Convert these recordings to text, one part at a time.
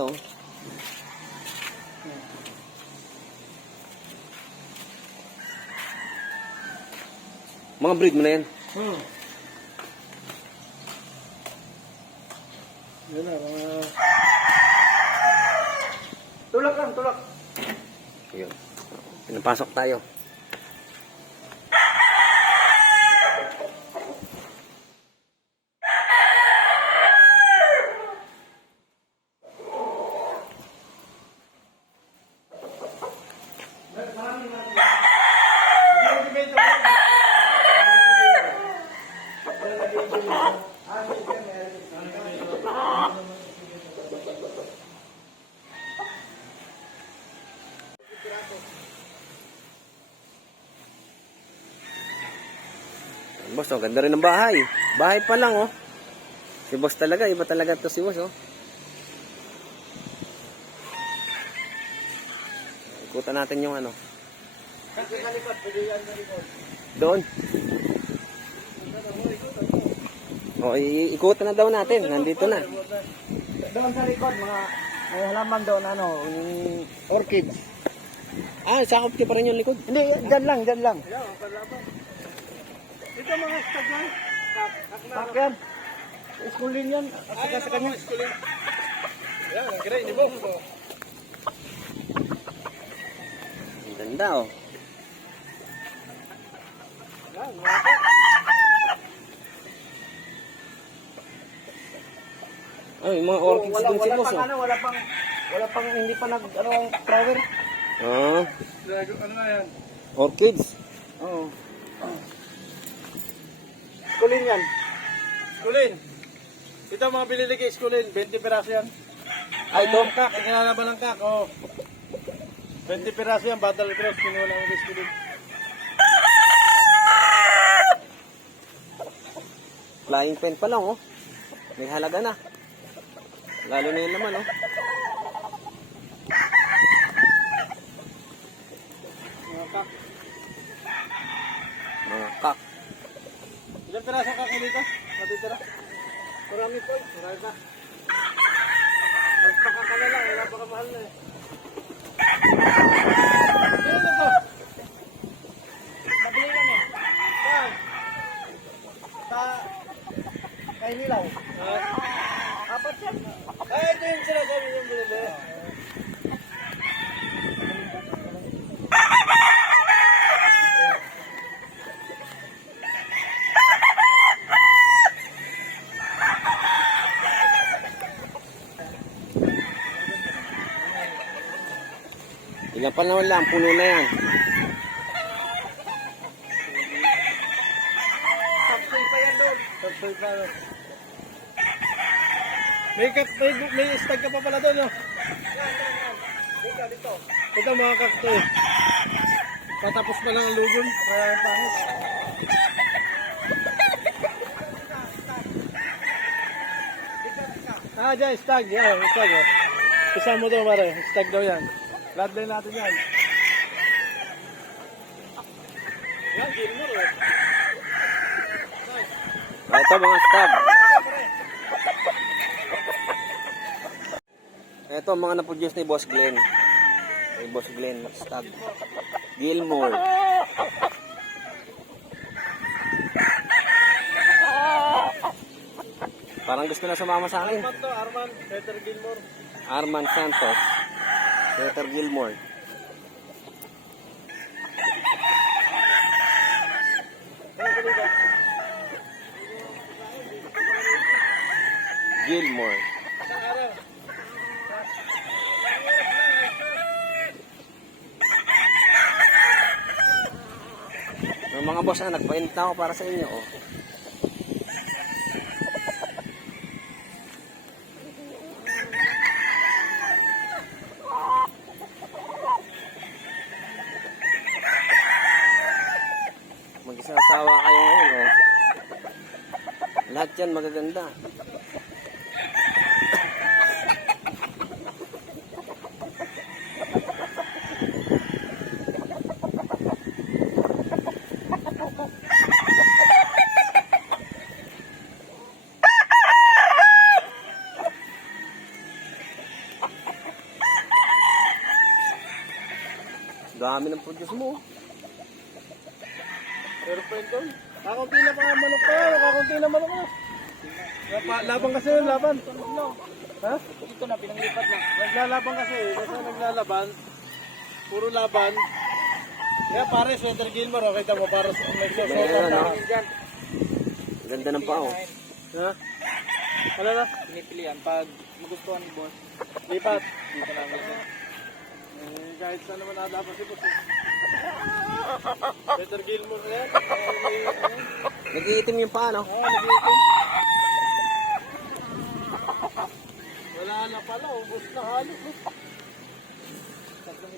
Ito. Mga breed mo na yan? Hmm. Yan na, mga... Tulak lang, tulak. Ayun. Pinapasok tayo. Boss, oh, ganda rin ng bahay. Bahay pa lang, oh. Si boss talaga, iba talaga to si boss, oh. Ikutan natin yung ano. Kasi sa likod, pwede yan sa likod. Doon. Oh, i- ikutan na daw natin. Nandito na. Doon sa likod, mga may halaman doon, ano, yung orchids. Ah, sakop ka pa rin yung likod. Hindi, dyan lang, dyan lang. Ito mga stag lang. Stag yan. Iskulin yan. At saka sa kanya. Yan, ang gray ni Bob. Ang ganda, oh. Yan, mga Ay, yung mga orchids wala, dun si wala boss, pang oh. ano, wala pang, wala pang, hindi pa nag, ano, flower. Ah, Ano na yan? orchids. Oo. Skulin yan. Skulin. Ito mga kay Skulin, 20 piraso yan. Ay, ito. Ang kak, ang kinalaban ng kak, oh. 20 piraso yan, battle cross, kinuha lang kay Skulin. Flying pen pa lang, oh. May halaga na. Lalo na yun naman, oh. Mga kak. Mga kak. Ilang piraso kak mo dito? Matitira? Marami po, marami pa. Magpakakala lang, wala pa kamahal na eh. Ano na to? Mabili lang eh. Saan? Sa... Kay Nilaw. Apat yan. Ay, ito yung sinasabi yung binili. Ilan pa naman lang, puno na yan. Tapsoy pa yan doon. Tapsoy pa. May, may, may stag ka pa pala doon, no? Yan, yan, yan. Dito, dito. Ito mga kaktoy. Patapos pa lang ang lugon. Kaya ang pangit. Ah, dyan, stag. Yan, stag. Oh. Isa mo daw, mare. Stag daw yan. Bloodline natin yan. Yan, Gilmore, eh. Ah, Ito, mga stab. Ito, mga na-produce ni Boss Glenn. Ni Boss Glenn, stab. Gilmore. Parang gusto na sumama sa akin. Arman. Peter Gilmore. Arman Santos. Peter Gilmore. Gilmore. Yung mga boss, ah, nagpainit na ako para sa inyo. Oh. Mag-isasawa kayo ngayon. Oh. Lahat yan magaganda. Dami ng produce mo. Aeroplane doon. Kakunti na pa manok yan. Kakunti na manok na. Laban kasi yun, laban. Ha? Ito na, pinanglipat na. Naglalaban kasi. Kasi naglalaban. Puro laban. Kaya pare, Sweater Gilmore, kita mo, para nagsusuot Ayan, na. oh. Ganda ng pao. Ha? Ano na? Pinipilian. Pag magustuhan ni boss, Lipat. dito na lipat. Eh, kahit saan naman nadapat si Boss. eh. Sweater Gilmore na yan. Nag-iitim yung paa, no? Oo, nag-iitim. Wala na pala, ubos na halos. Tatlong.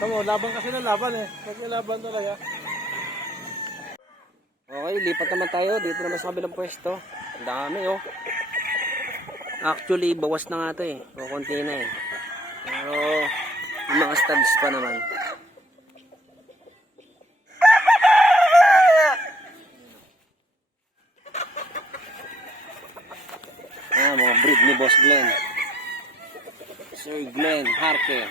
Tamo, laban kasi na laban eh. Pag may laban talaga. Okay, lipat naman tayo. Dito naman sa kabilang pwesto. Ang dami, oh. Actually, bawas na nga ito eh. O, konti na eh. Pero, yung mga studs pa naman. Ah, mga breed ni Boss Glenn. Sir Glenn Harker.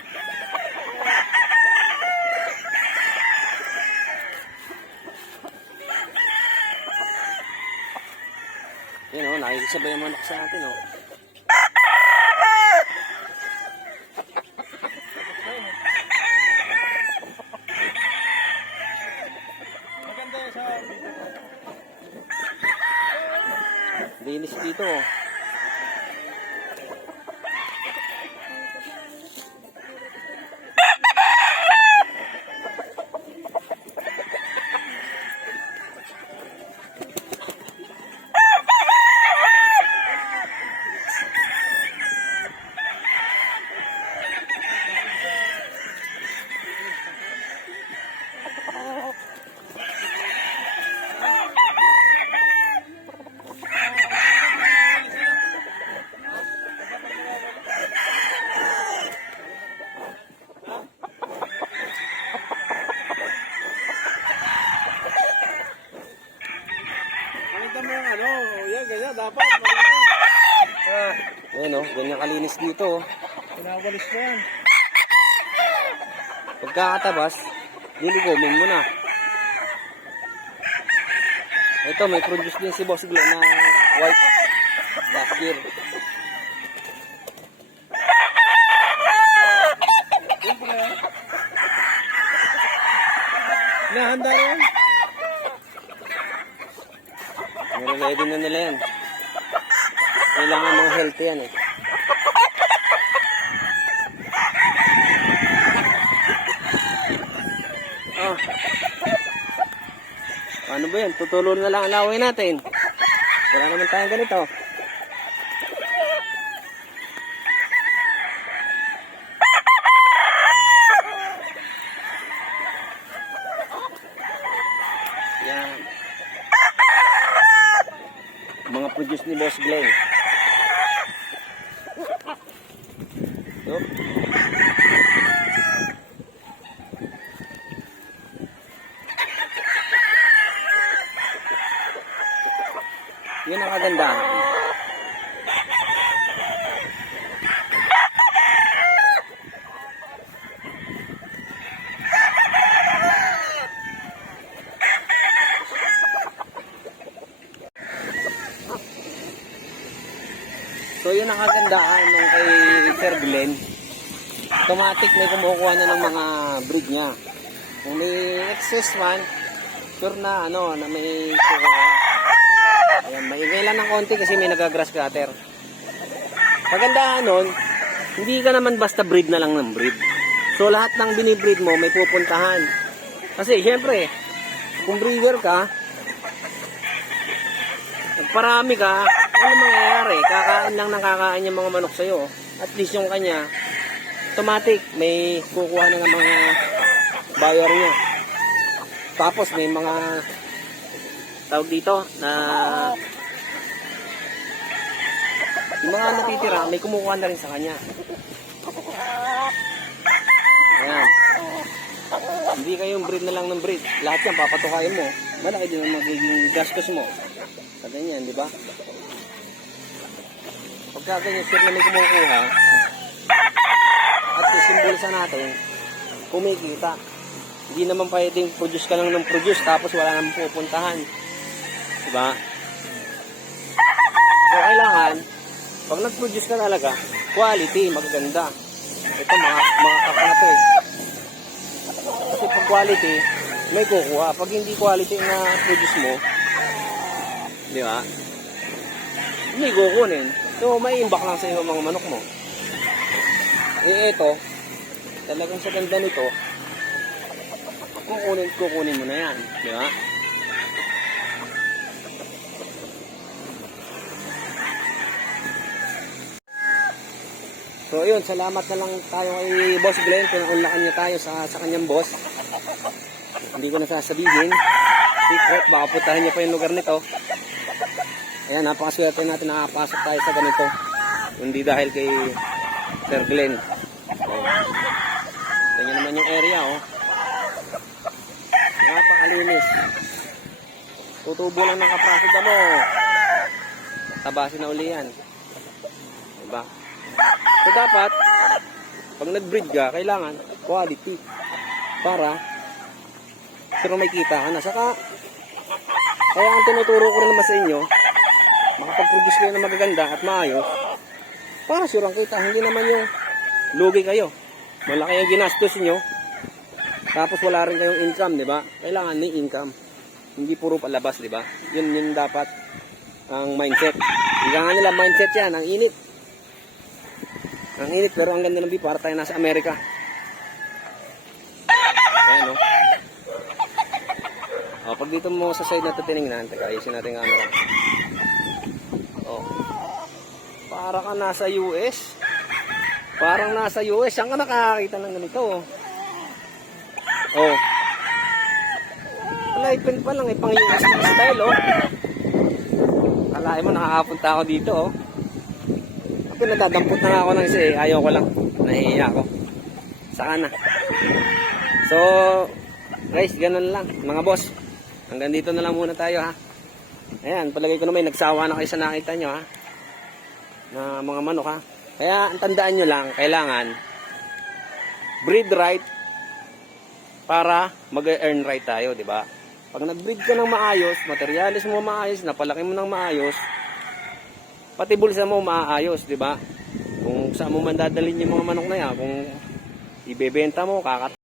Yun o, nakikisabay yung manok sa atin oh. o. Sa Linis dito oh. Maganda mo yung ano, oh, yan, ganyan, dapat. malinis. Ah, Yun o, ganyan kalinis dito pinawalis mo yan. Pagkakatabas, liligumin mo na. Ito, may produce din si Boss Glenn na white last year. Po na yan. Nahanda. Nire-ready na nila yan. Kailangan mga healthy yan eh. Ba yan? Tutulo na lang ang laway natin. Wala naman tayong ganito. Yan. Mga produce ni Boss Glenn. Yup. Yan ang kagandahan. So yun ang kagandahan nung kay Sir Glenn. Automatic may kumukuha na ng mga breed niya. Kung may excess man, sure na ano, na may kukuha. Ayan, maingay lang ng konti kasi may nagagrass cutter. Kagandahan nun, hindi ka naman basta breed na lang ng breed. So lahat ng binibreed mo may pupuntahan. Kasi syempre, kung breeder ka, Nagparami ka, ano mangyayari? Kakain lang ng kakain yung mga manok sa'yo. At least yung kanya, automatic, may kukuha na ng mga buyer niya. Tapos may mga tawag dito na yung mga natitira, may kumukuha na rin sa kanya. Ayan. Hindi kayong breed na lang ng breed. Lahat yan, papatukayin mo. Malaki din ang magiging gastos mo. Sa ganyan, di ba? Pagka ganyan, sir na may kumukuha, at simbolisan natin, kumikita. Hindi naman pwedeng produce ka lang ng produce tapos wala namang pupuntahan. Diba? So, kailangan, pag nag-produce ka talaga, quality, magaganda. Ito, mga, mga kaka na to eh. Kasi pag quality, may kukuha. Pag hindi quality na produce mo, di ba? Hindi kukunin. So, may imbak lang sa iyo mga manok mo. Eh, ito, talagang sa ganda nito, kukunin, kukunin mo na yan. Di ba? So ayun, salamat na lang tayo kay Boss Glenn kung naunlakan niya tayo sa, sa kanyang boss. Hindi ko na sasabihin. Secret, baka putahin niya pa yung lugar nito. Ayan, napakaswerte natin nakapasok tayo sa ganito. Hindi dahil kay Sir Glenn. So, ganyan naman yung area, oh. Napakalinis. Tutubo lang ng kaprasida mo. Tabasin na uli yan. Diba? So dapat, pag nag-breed ka, kailangan quality. Para, pero may kita ka na. Saka, kaya ang tinuturo ko naman sa inyo, makapag-produce kayo ng magaganda at maayos, para sure ang kita. Hindi naman yung lugi kayo. Malaki yung ginastos nyo, tapos wala rin kayong income, di ba? Kailangan may income. Hindi puro palabas, di ba? Yun yun dapat ang mindset. Nga nila mindset yan, ang init. Ang init pero ang ganda ng view para tayo nasa Amerika. Ayan o. O, pag dito mo sa side na ito tinignan, teka, ayusin natin ang camera. O. Para ka nasa US. Parang nasa US. Saan ka nakakakita ng ganito? Oh. Lipen pa lang, eh, pang US style, oh. Kalahin mo, nakakapunta ako dito, oh. Ako natadampot na ako ng isa eh. Ayaw ko lang. Nahihiya ako. Saka na. So, guys, ganun lang. Mga boss, hanggang dito na lang muna tayo ha. Ayan, palagay ko na may nagsawa na kayo sa nakita nyo ha. Na mga manok ha. Kaya, ang tandaan nyo lang, kailangan breed right para mag-earn right tayo, di ba? Pag nag-breed ka ng maayos, materialis mo maayos, napalaki mo ng maayos, pati bulsa mo maayos, di ba? Kung saan mo man dadalhin yung mga manok na yan, kung ibebenta mo, kakat